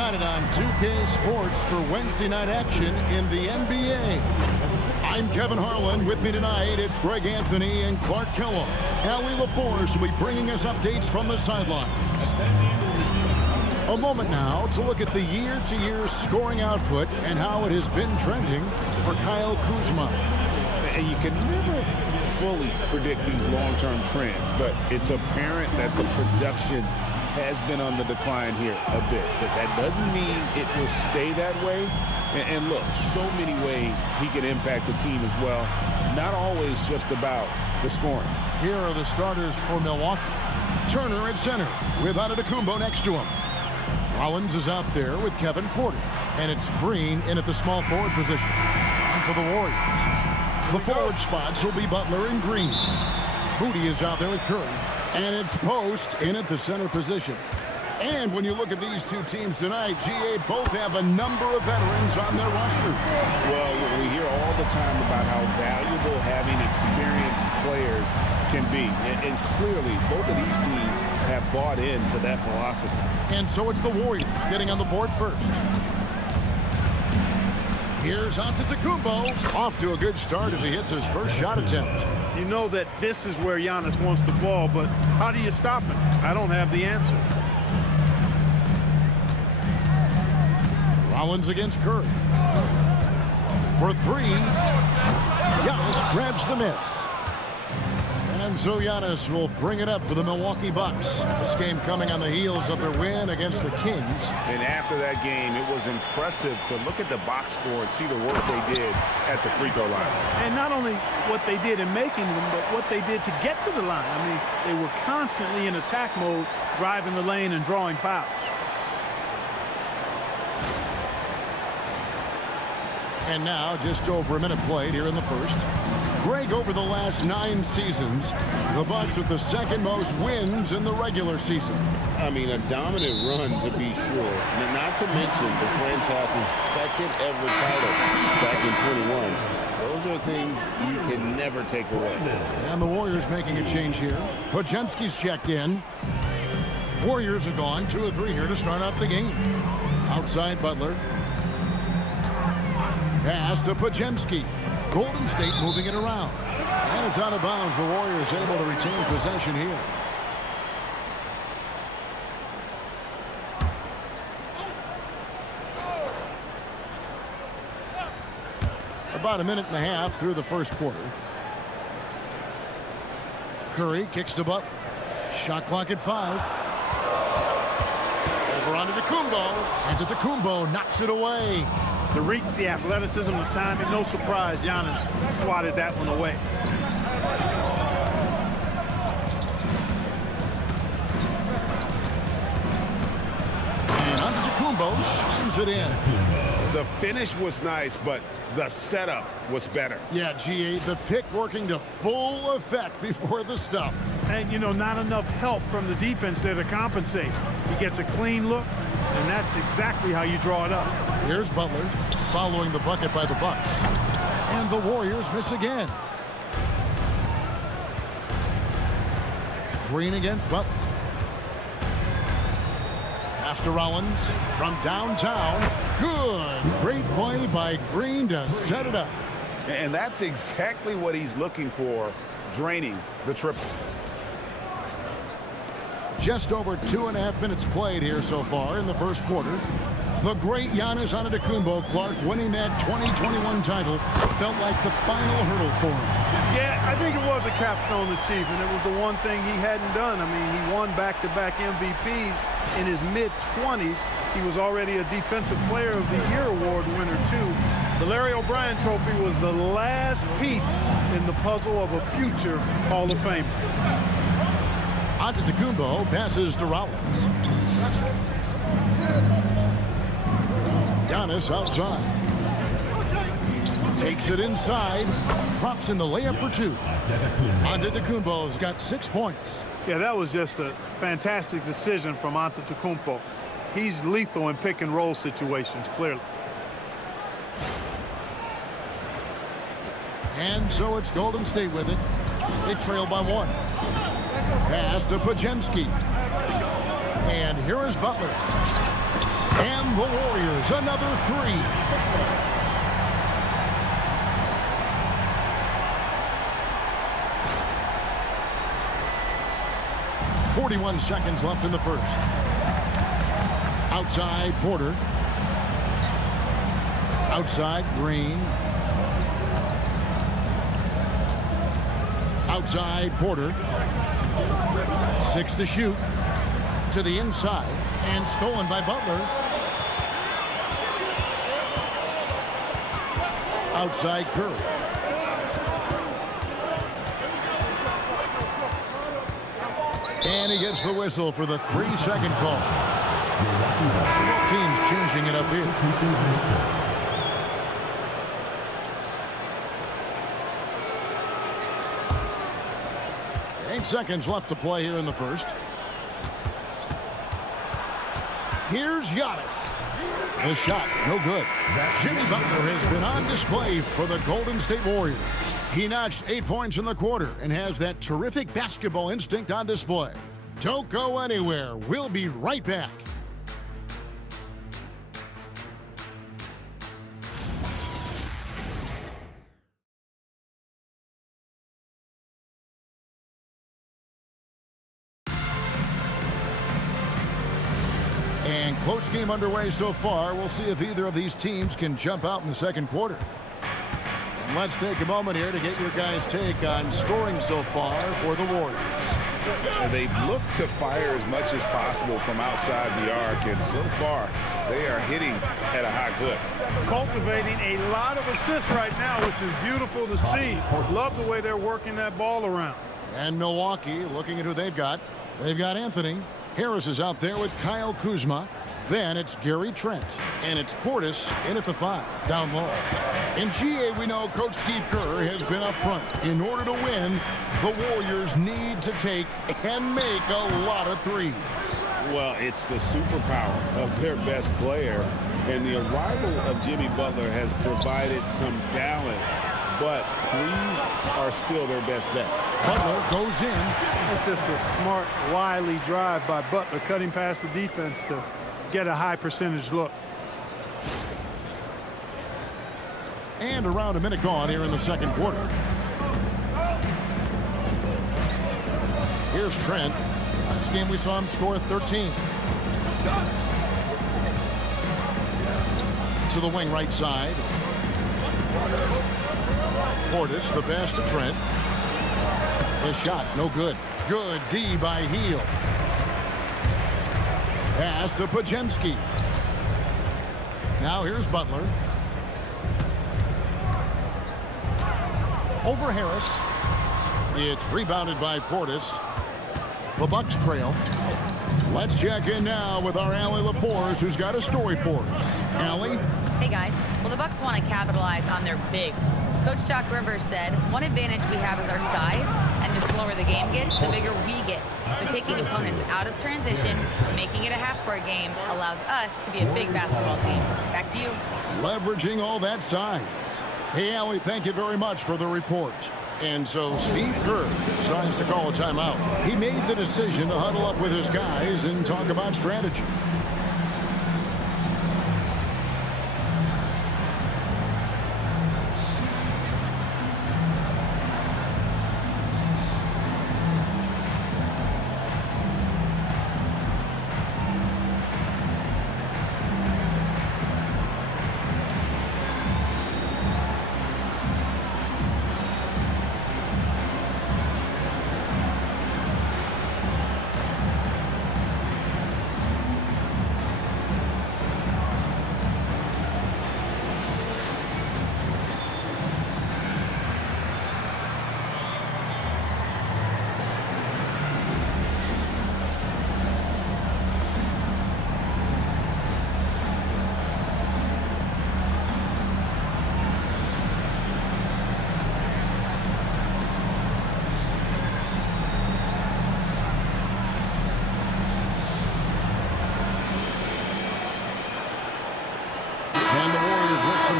got it on 2K Sports for Wednesday night action in the NBA. I'm Kevin Harlan. With me tonight, it's Greg Anthony and Clark Kellogg. Allie LaForce will be bringing us updates from the sidelines. A moment now to look at the year-to-year scoring output and how it has been trending for Kyle Kuzma. And you can never fully predict these long-term trends, but it's apparent that the production has been on the decline here a bit. But that doesn't mean it will stay that way. And look, so many ways he can impact the team as well. Not always just about the scoring. Here are the starters for Milwaukee. Turner at center with Antetokounmpo next to him. Rollins is out there with Kevin Porter. And it's Green in at the small forward position. And for the Warriors, the forward spots will be Butler and Green. Moody is out there with Curry. And it's Post in at the center position. And when you look at these two teams tonight, GA both have a number of veterans on their roster. Well, we hear all the time about how valuable having experienced players can be. And clearly, both of these teams have bought into that philosophy. And so it's the Warriors getting on the board first. Here's Antetokounmpo, off to a good start as he hits his first shot attempt. You know that this is where Giannis wants the ball, but how do you stop him? I don't have the answer. Rollins against Curry. For three, Giannis grabs the miss. And so Giannis will bring it up for the Milwaukee Bucks. This game coming on the heels of their win against the Kings. And after that game, it was impressive to look at the box score and see the work they did at the free throw line. And not only what they did in making them, but what they did to get to the line. I mean, they were constantly in attack mode, driving the lane and drawing fouls. And now, just over a minute played here in the first. Greg, over the last 9 seasons, the Bucks with the second most wins in the regular season. I mean, a dominant run to be sure. Not to mention the franchise's second ever title back in 21. Those are things you can never take away. And the Warriors making a change here. Podziemski's checked in. Warriors are gone 2 of 3 here to start out the game. Outside Butler. Pass to Podziemski. Golden State moving it around. And it's out of bounds. The Warriors able to retain possession here. About a minute and a half through the first quarter. Curry kicks to Butler. Shot clock at 5. Over onto Antetokounmpo. Antetokounmpo knocks it away. To reach the athleticism, the timing, no surprise, Giannis swatted that one away. And Antetokounmpo shines it in. The finish was nice, but the setup was better. Yeah, GA, the pick working to full effect before the stuff. And, you know, not enough help from the defense there to compensate. He gets a clean look, and that's exactly how you draw it up. Here's Butler following the bucket by the Bucks. And the Warriors miss again. Green against Butler. Pass to Rollins from downtown. Good. Great play by Green to set it up. And that's exactly what he's looking for, draining the triple. Just over 2.5 minutes played here so far in the first quarter. The great Giannis Antetokounmpo, Clark, winning that 2021 title felt like the final hurdle for him. Yeah, I think it was a capstone achievement. It was the one thing he hadn't done. I mean, he won back-to-back MVPs in his mid-20s. He was already a Defensive Player of the Year award winner, too. The Larry O'Brien Trophy was the last piece in the puzzle of a future Hall of Famer. Antetokounmpo passes to Rollins. Giannis outside. Takes it inside. Drops in the layup for 2. Antetokounmpo's got 6 points. Yeah, that was just a fantastic decision from Antetokounmpo. He's lethal in pick-and-roll situations, clearly. And so it's Golden State with it. They trail by 1. Pass to Podziemski. And here is Butler. And the Warriors, another three. .41 seconds left in the first. Outside Porter. Outside Green. Outside Porter. 6 to shoot. To the inside. And stolen by Butler. Outside Curry. And he gets the whistle for the 3-second call. Teams changing it up here. 8 seconds left to play here in the first. Here's Giannis. The shot, no good. Jimmy Butler has been on display for the Golden State Warriors. He notched 8 points in the quarter and has that terrific basketball instinct on display. Don't go anywhere. We'll be right back. And close game underway so far. We'll see if either of these teams can jump out in the second quarter. And let's take a moment here to get your guys' take on scoring so far for the Warriors. They've looked to fire as much as possible from outside the arc, and so far they are hitting at a high clip. Cultivating a lot of assists right now, which is beautiful to see. Love the way they're working that ball around. And Milwaukee, looking at who they've got. They've got Anthony. Harris is out there with Kyle Kuzma. Then it's Gary Trent. And it's Portis in at the 5, down low. In GA, we know Coach Steve Kerr has been up front. In order to win, the Warriors need to take and make a lot of threes. Well, it's the superpower of their best player. And the arrival of Jimmy Butler has provided some balance. But threes are still their best bet. Butler goes in. It's just a smart, wily drive by Butler, cutting past the defense to get a high percentage look. And around a minute gone here in the second quarter. Here's Trent. Last game we saw him score 13. To the wing right side. Portis, the pass to Trent. The shot, no good. Good D by Heel. Pass to Podziemski. Now here's Butler. Over Harris. It's rebounded by Portis. The Bucks trail. Let's check in now with our Allie LaForce, who's got a story for us. Allie? Hey, guys. Well, the Bucks want to capitalize on their bigs. Coach Doc Rivers said, one advantage we have is our size, and the slower the game gets, the bigger we get. So taking opponents out of transition, making it a half-court game, allows us to be a big basketball team. Back to you. Leveraging all that size. Hey, Allie, thank you very much for the report. And so Steve Kerr decides to call a timeout. He made the decision to huddle up with his guys and talk about strategy.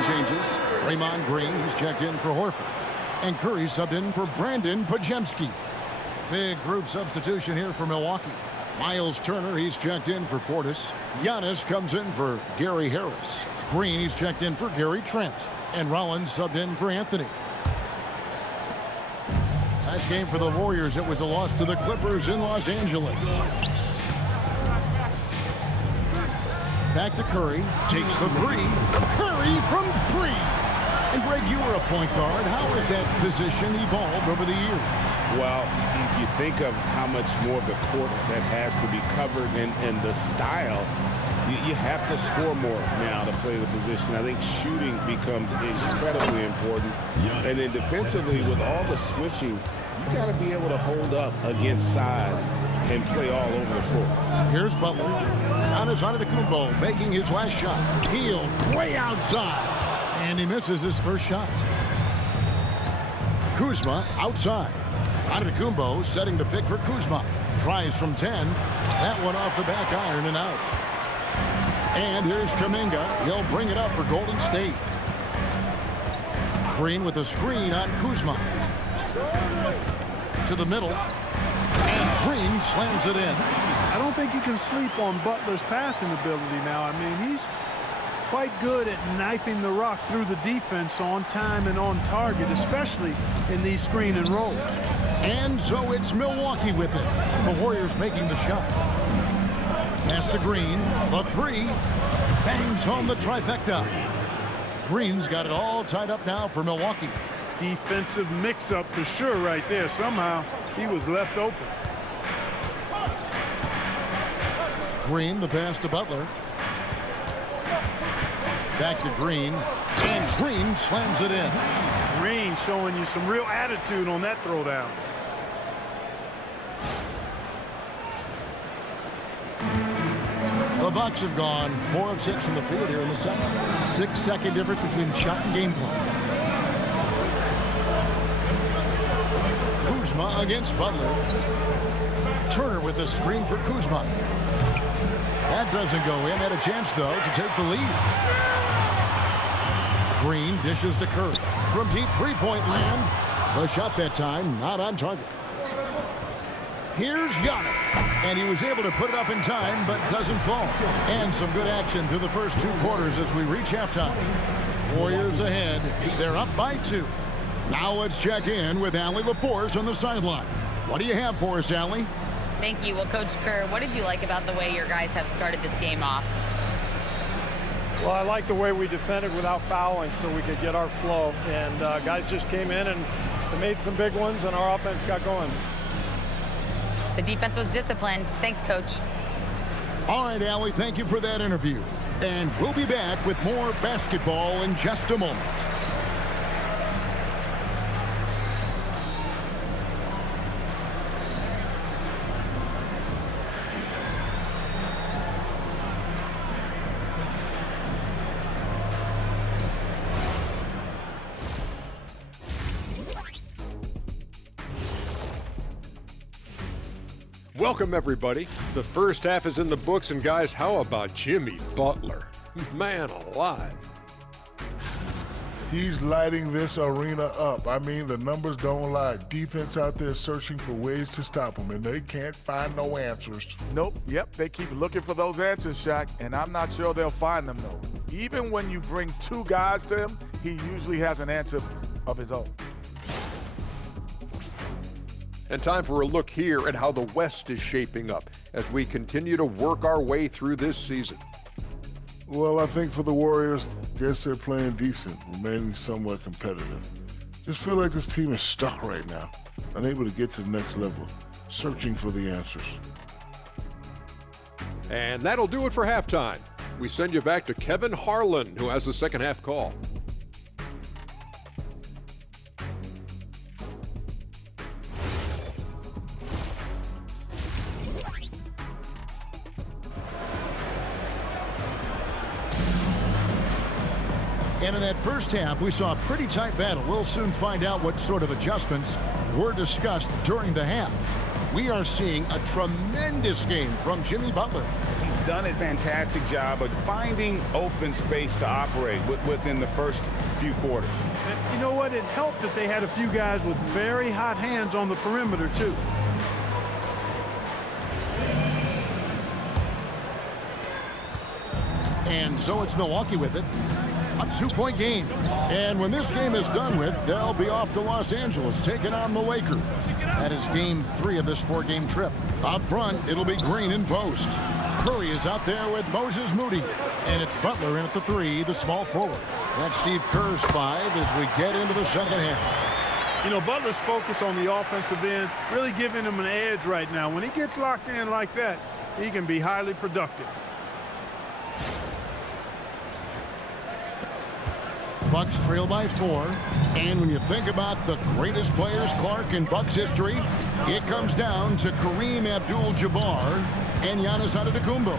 Changes. Draymond Green is checked in for Horford. And Curry subbed in for Brandon Podziemski. Big group substitution here for Milwaukee. Miles Turner, he's checked in for Portis. Giannis comes in for Gary Harris. Green, he's checked in for Gary Trent. And Rollins subbed in for Anthony. Last game for the Warriors, it was a loss to the Clippers in Los Angeles. Back to Curry. Takes the three. Curry from three. And Greg, you were a point guard. How has that position evolved over the years? Well, if you think of how much more of the court that has to be covered and the style, you have to score more now to play the position. I think shooting becomes incredibly important. And then defensively, with all the switching, you got to be able to hold up against size and play all over the floor. Here's Butler. Giannis Antetokounmpo making his last shot. Heel way outside. And he misses his first shot. Kuzma outside. Antetokounmpo setting the pick for Kuzma. Tries from 10. That one off the back iron and out. And here's Kuminga. He'll bring it up for Golden State. Green with a screen on Kuzma. To the middle. And Green slams it in. I don't think you can sleep on Butler's passing ability now. I mean, he's quite good at knifing the rock through the defense on time and on target, especially in these screen and rolls. And so it's Milwaukee with it. The Warriors making the shot. Pass to Green. The three. Bangs home the trifecta. Green's got it all tied up now for Milwaukee. Defensive mix-up for sure right there. Somehow he was left open. Green, the pass to Butler. Back to Green. And Green slams it in. Green showing you some real attitude on that throwdown. The Bucks have gone 4 of 6 from the field here in the second. 6-second difference between shot and game clock. Kuzma against Butler. Turner with a screen for Kuzma. That doesn't go in. Had a chance, though, to take the lead. Green dishes to Curry. From deep three-point land. The shot that time not on target. Here's Giannis. And he was able to put it up in time, but doesn't fall. And some good action through the first 2 quarters as we reach halftime. Warriors ahead. They're up by 2. Now let's check in with Allie LaForce on the sideline. What do you have for us, Allie? Thank you. Well, Coach Kerr, what did you like about the way your guys have started this game off? Well, I like the way we defended without fouling so we could get our flow. And guys just came in and they made some big ones, and our offense got going. The defense was disciplined. Thanks, Coach. All right, Allie, thank you for that interview. And we'll be back with more basketball in just a moment. Welcome, everybody. The first half is in the books, and guys, how about Jimmy Butler? Man alive. He's lighting this arena up. I mean, the numbers don't lie. Defense out there searching for ways to stop him, and they can't find no answers. Nope. Yep. They keep looking for those answers, Shaq, and I'm not sure they'll find them, though. Even when you bring 2 guys to him, he usually has an answer of his own. And time for a look here at how the West is shaping up as we continue to work our way through this season. Well, I think for the Warriors, guess they're playing decent, remaining somewhat competitive. Just feel like this team is stuck right now, unable to get to the next level, searching for the answers. And that'll do it for halftime. We send you back to Kevin Harlan, who has the second half call. And in that first half, we saw a pretty tight battle. We'll soon find out what sort of adjustments were discussed during the half. We are seeing a tremendous game from Jimmy Butler. He's done a fantastic job of finding open space to operate within the first few quarters. And you know what? It helped that they had a few guys with very hot hands on the perimeter, too. And so it's Milwaukee with it. A 2-point game. And when this game is done with, they'll be off to Los Angeles, taking on the Lakers. That is game 3 of this 4-game trip. Up front, it'll be Green in post. Curry is out there with Moses Moody. And it's Butler in at the 3, the small forward. That's Steve Kerr's 5 as we get into the second half. You know, Butler's focus on the offensive end really giving him an edge right now. When he gets locked in like that, he can be highly productive. Bucks trail by 4. And when you think about the greatest players, Clark, in Bucks history, it comes down to Kareem Abdul-Jabbar and Giannis Antetokounmpo.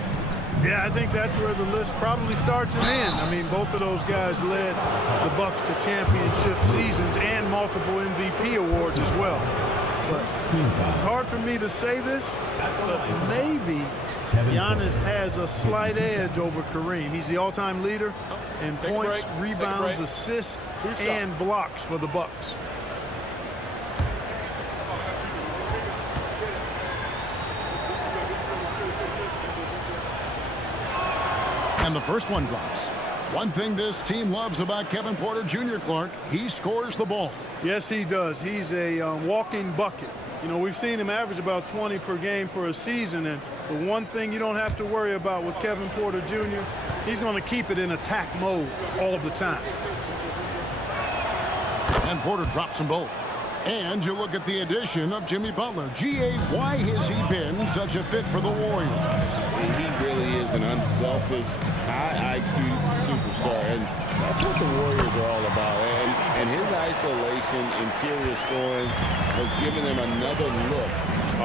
Yeah, I think that's where the list probably starts and ends. I mean, both of those guys led the Bucks to championship seasons and multiple MVP awards as well. But it's hard for me to say this, but maybe Giannis has a slight edge over Kareem. He's the all-time leader in points, rebounds, assists, and blocks for the Bucks. And the first one drops. One thing this team loves about Kevin Porter Jr., Clark, he scores the ball. Yes, he does. He's a walking bucket. You know, we've seen him average about 20 per game for a season, and the one thing you don't have to worry about with Kevin Porter Jr., he's going to keep it in attack mode all of the time. And Porter drops them both. And you look at the addition of Jimmy Butler. G.A., why has he been such a fit for the Warriors? He really is an unselfish, high IQ superstar, and that's what the Warriors are all about. And his isolation, interior scoring has given them another look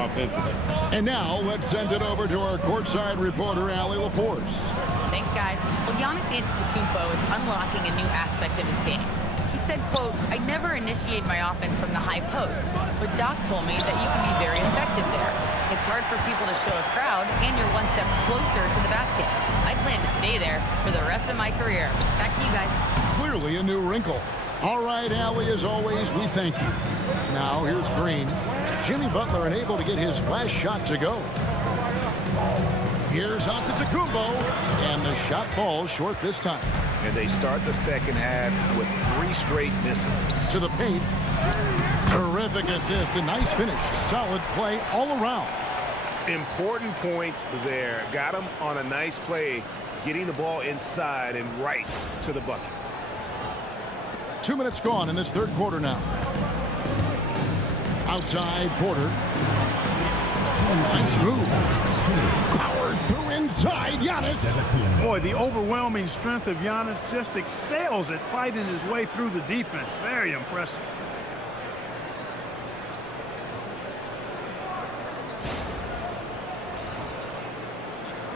offensively. And now let's send it over to our courtside reporter, Allie LaForce. Thanks, guys. Well, Giannis Antetokounmpo is unlocking a new aspect of his game. He said, quote, "I never initiate my offense from the high post, but Doc told me that you can be very effective there. It's hard for people to show a crowd, and you're one step closer to the basket. I plan to stay there for the rest of my career." Back to you guys. Clearly a new wrinkle. All right, Allie, as always, we thank you. Now here's Green. Jimmy Butler unable to get his last shot to go. Here's Antetokounmpo, and the shot falls short this time. And they start the second half with 3 straight misses. To the paint. Terrific assist, a nice finish. Solid play all around. Important points there. Got him on a nice play, getting the ball inside and right to the bucket. 2 minutes gone in this third quarter now. Outside, Porter. Nice move. Powers through inside, Giannis. Boy, the overwhelming strength of Giannis just excels at fighting his way through the defense. Very impressive.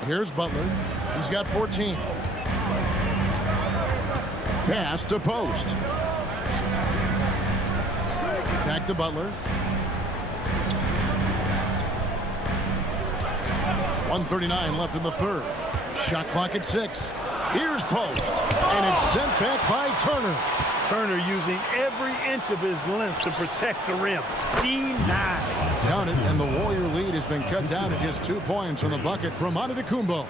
Here's Butler. He's got 14. Pass to post. Back to Butler. 1:39 left in the third. Shot clock at 6. Here's post. And it's sent back by Turner. Turner using every inch of his length to protect the rim. Denied. Counted, and the Warrior lead has been cut down to just 2 points on the bucket from Antetokounmpo.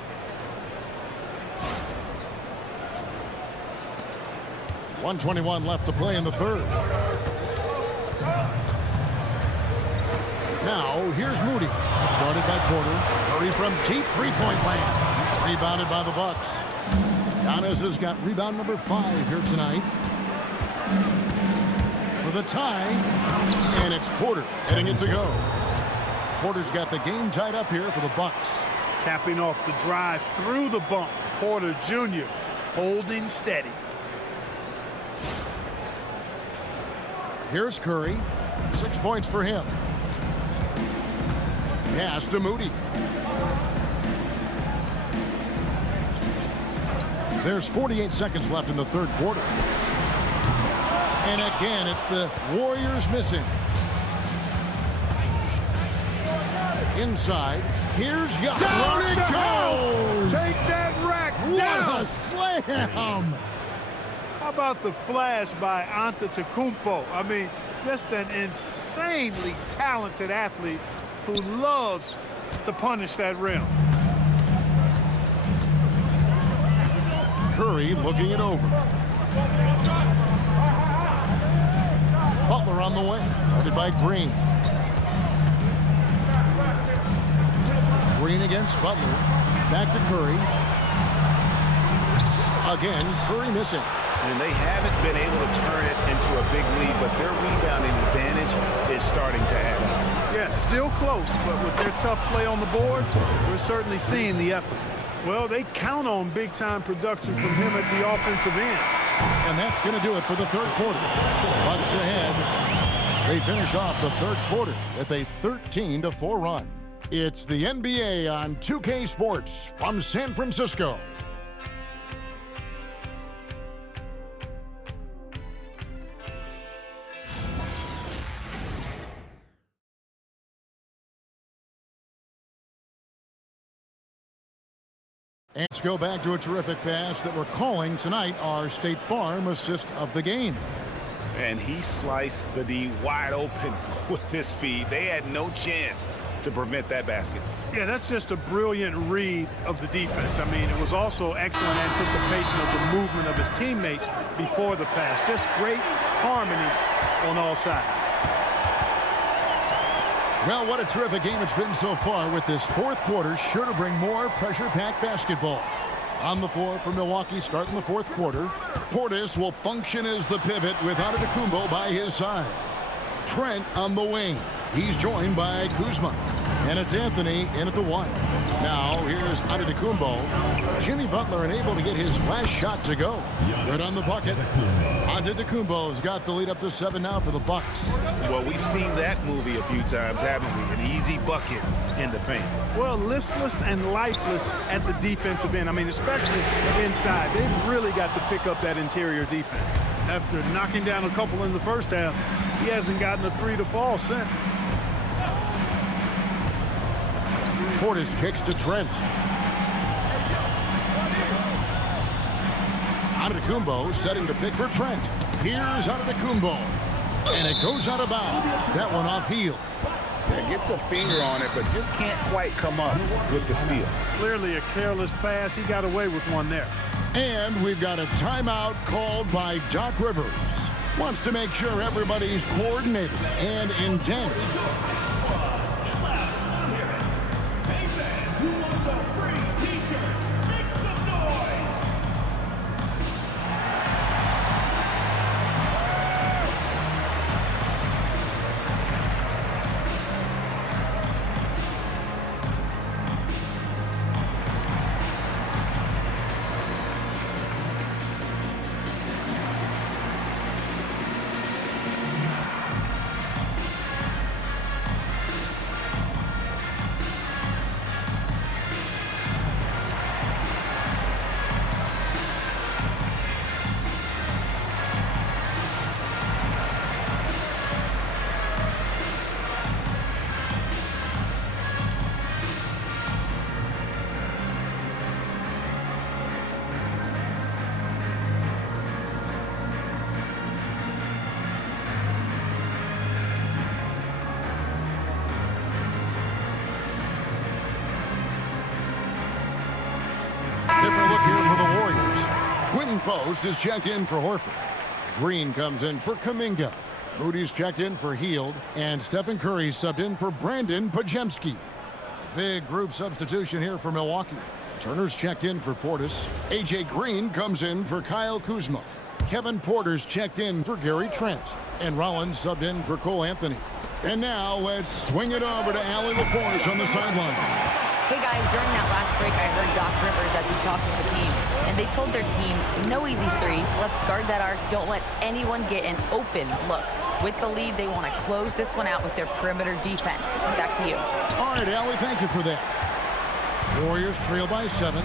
.121 left to play in the third. Now, here's Moody. Guarded by Porter. Curry from deep three-point land. Rebounded by the Bucks. Giannis has got rebound number 5 here tonight. For the tie, and it's Porter heading it to go. Porter's got the game tied up here for the Bucks. Capping off the drive through the bump. Porter Jr. holding steady. Here's Curry. 6 points for him. Pass to Moody. There's 48 seconds left in the third quarter. And again, it's the Warriors missing. Inside. Here's Giannis. Down it goes! Take that rack down! What a slam! How about the flash by Antetokounmpo? I mean, just an insanely talented athlete who loves to punish that rim. Curry looking it over. Butler on the way, guarded by Green. Green against Butler. Back to Curry. Again, Curry missing. And they haven't been able to turn it into a big lead, but their rebounding advantage is starting to add up. Yeah, still close, but with their tough play on the boards, we're certainly seeing the effort. Well, they count on big-time production from him at the offensive end. And that's going to do it for the third quarter. Bucks ahead. They finish off the third quarter with a 13-4 run. It's the NBA on 2K Sports from San Francisco. And let's go back to a terrific pass that we're calling tonight our State Farm assist of the game. And he sliced the D wide open with his feed. They had no chance to prevent that basket. Yeah, that's just a brilliant read of the defense. I mean, it was also excellent anticipation of the movement of his teammates before the pass. Just great harmony on all sides. Well, what a terrific game it's been so far, with this fourth quarter sure to bring more pressure-packed basketball. On the floor for Milwaukee starting the fourth quarter, Portis will function as the pivot with Antetokounmpo by his side. Trent on the wing. He's joined by Kuzma. And it's Anthony in at the 1. Now here's Antetokounmpo. Jimmy Butler unable to get his last shot to go. Good on the bucket. Antetokounmpo's got the lead up to 7 now for the Bucks. Well, we've seen that movie a few times, haven't we? An easy bucket in the paint. Well, listless and lifeless at the defensive end. I mean, especially inside. They've really got to pick up that interior defense. After knocking down a couple in the first half, he hasn't gotten a 3 to fall since. Portis kicks to Trent. Antetokounmpo setting the pick for Trent. Here's Antetokounmpo. And it goes out of bounds. That one off heel. Yeah, gets a finger on it, but just can't quite come up with the steal. Clearly a careless pass. He got away with one there. And we've got a timeout called by Doc Rivers. Wants to make sure everybody's coordinated and intent. Different look here for the Warriors. Quentin Post is checked in for Horford. Green comes in for Kuminga. Moody's checked in for Hield. And Stephen Curry subbed in for Brandon Pajemski. Big group substitution here for Milwaukee. Turner's checked in for Portis. A.J. Green comes in for Kyle Kuzma. Kevin Porter's checked in for Gary Trent. And Rollins subbed in for Cole Anthony. And now let's swing it over to Allie LaForge on the sideline. Hey guys, during that last break, I heard Doc Rivers as he talked with the team, and they told their team, no easy threes, let's guard that arc, don't let anyone get an open look. With the lead, they want to close this one out with their perimeter defense. Back to you. All right, Allie, thank you for that. Warriors trail by 7.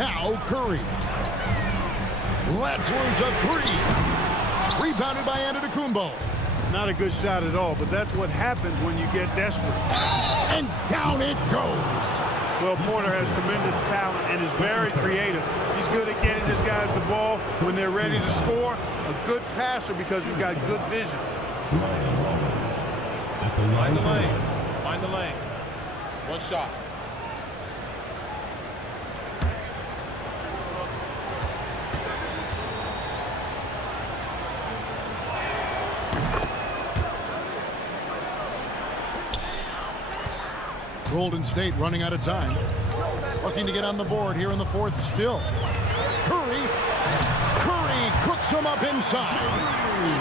Now Curry. Let's lose a 3. Rebounded by Antetokounmpo. Not a good shot at all, but that's what happens when you get desperate. And down it goes. Well, Porter has tremendous talent and is very creative. He's good at getting his guys the ball when they're ready to score. A good passer because he's got good vision. Mind the lanes. Mind the lanes. One shot. Golden State running out of time. Looking to get on the board here in the fourth still. Curry cooks him up inside.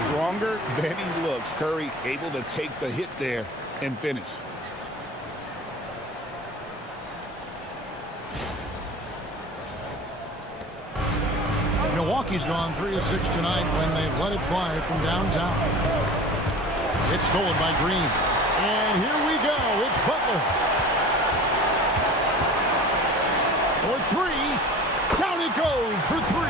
Stronger than he looks. Curry able to take the hit there and finish. Milwaukee's gone 3 of 6 tonight when they've let it fly from downtown. It's stolen by Green. And here we go. It's Butler. For 3. Down it goes for 3.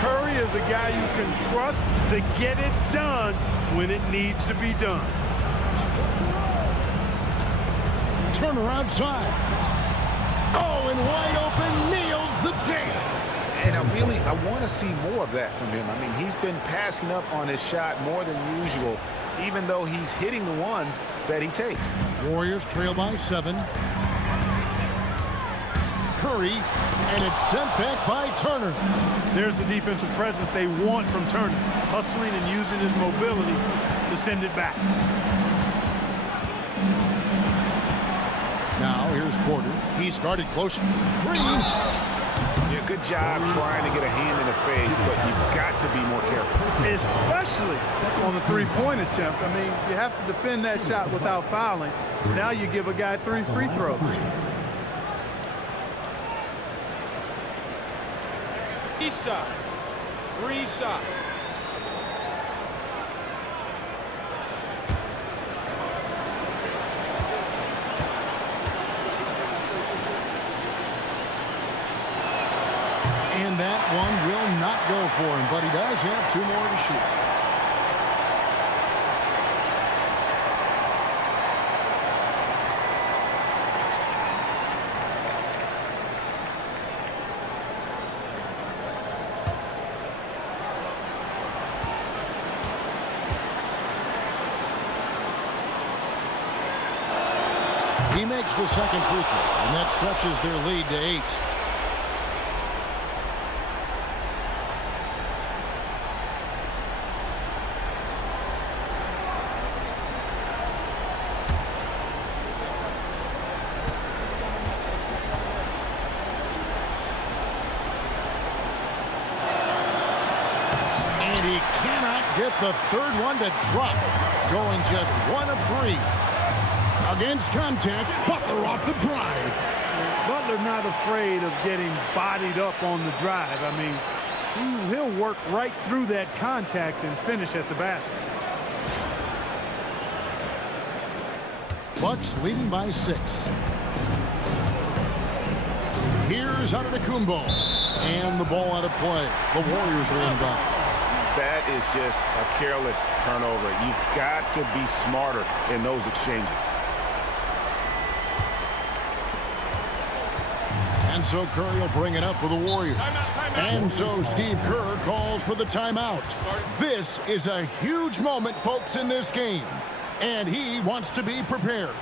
Curry is a guy you can trust to get it done when it needs to be done. Turner outside. Oh, and wide open, nails the jam. And I want to see more of that from him. I mean, he's been passing up on his shot more than usual, even though he's hitting the ones that he takes. Warriors trail by 7. Curry, and it's sent back by Turner. There's the defensive presence they want from Turner, hustling and using his mobility to send it back. Now here's Porter. He's guarded close. Green. Yeah, good job trying to get a hand in the face, but you've got to be more careful. Especially on the three-point attempt. I mean, you have to defend that shot without fouling. Now you give a guy 3 free throws. Risa. And that one will not go for him, but he does have 2 more to shoot. He makes the second free throw, and that stretches their lead to 8. And he cannot get the third one to drop, going just 1 of 3. Against contact, Butler off the drive. Butler not afraid of getting bodied up on the drive. I mean, he'll work right through that contact and finish at the basket. Bucks leading by 6. Here's Antetokounmpo, and the ball out of play. The Warriors will inbound. That is just a careless turnover. You've got to be smarter in those exchanges. And so Curry will bring it up for the Warriors. And so Steve Kerr calls for the timeout. This is a huge moment, folks, in this game. And he wants to be prepared.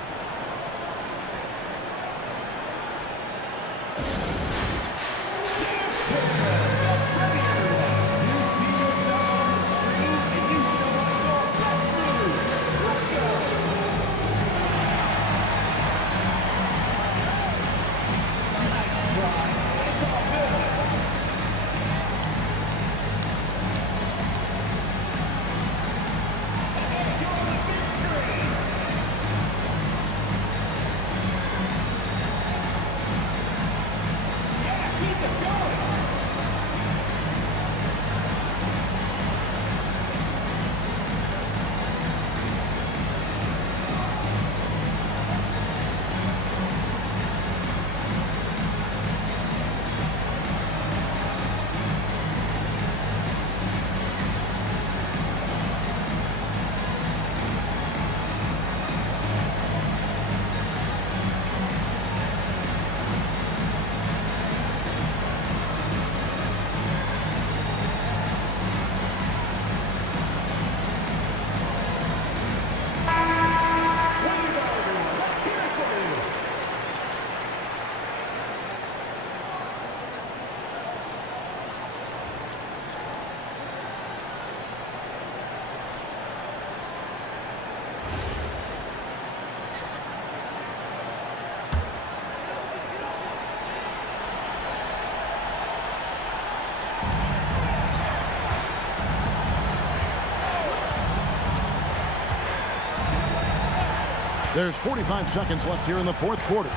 There's 45 seconds left here in the fourth quarter.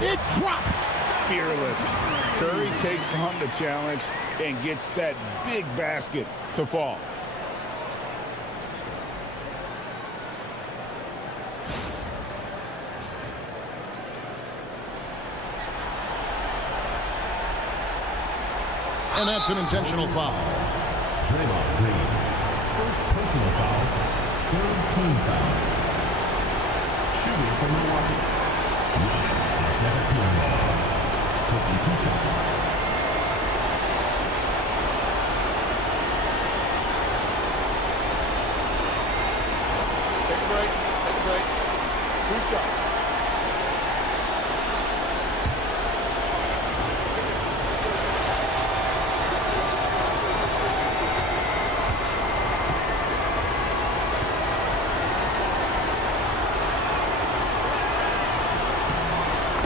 It drops. Fearless. Curry takes on the challenge and gets that big basket to fall. And that's an intentional foul. Draymond Green. First personal foul. Third team foul. Shooting for Milwaukee. Giannis Antetokounmpo. Taking 2 shots. Take a break. Take a break. 2 shots.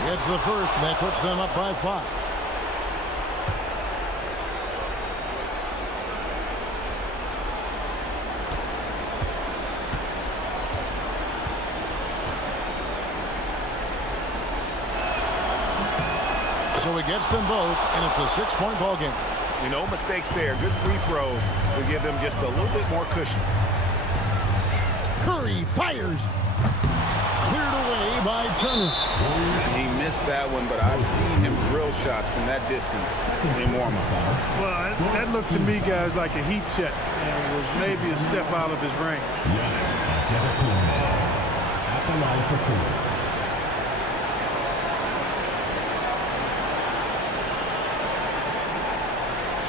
It's the first, and that puts them up by 5. So he gets them both, and it's a 6-point ball game. No mistakes there. Good free throws to give them just a little bit more cushion. Curry fires. Cleared away by Turner. He missed that one, but I've seen him drill shots from that distance in warm-up. Well, that looked to me, guys, like a heat check, and was maybe a step out of his range. Giannis Antetokounmpo. At the line for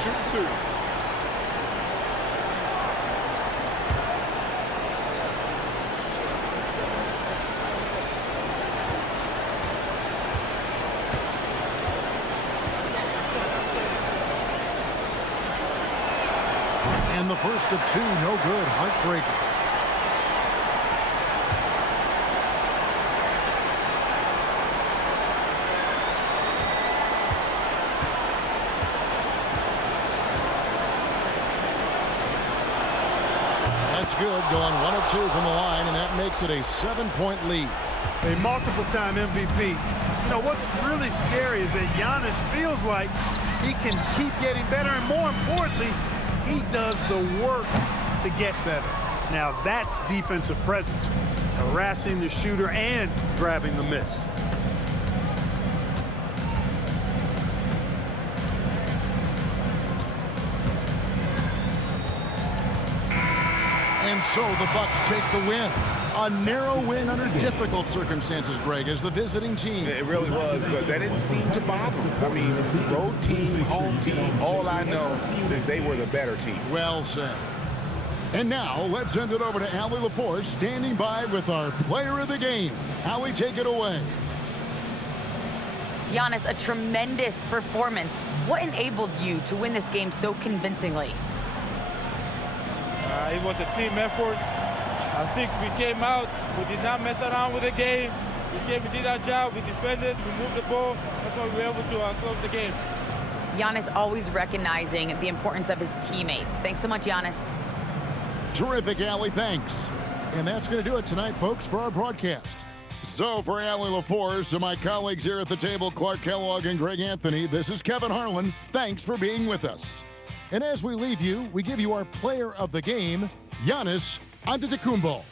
2. Shoot 2. And the first of 2, no good. Heartbreaker. That's good. Going 1 of 2 from the line, and that makes it a 7-point lead. A multiple-time MVP. You know, what's really scary is that Giannis feels like he can keep getting better, and more importantly, he does the work to get better. Now that's defensive presence, harassing the shooter and grabbing the miss. And so the Bucks take the win. A narrow win under difficult circumstances, Greg, as the visiting team. It really was, but that didn't seem to bother them. I mean, road team, home team, all I know is they were the better team. Well said. And now, let's send it over to Allie LaForce, standing by with our player of the game. Allie, take it away. Giannis, a tremendous performance. What enabled you to win this game so convincingly? It was a team effort. I think we came out, we did not mess around with the game. We did our job, we defended, we moved the ball. That's why we were able to close the game. Giannis always recognizing the importance of his teammates. Thanks so much, Giannis. Terrific, Allie, thanks. And that's going to do it tonight, folks, for our broadcast. So for Allie LaForce and my colleagues here at the table, Clark Kellogg and Greg Anthony, this is Kevin Harlan. Thanks for being with us. And as we leave you, we give you our player of the game, Giannis Antetokounmpo.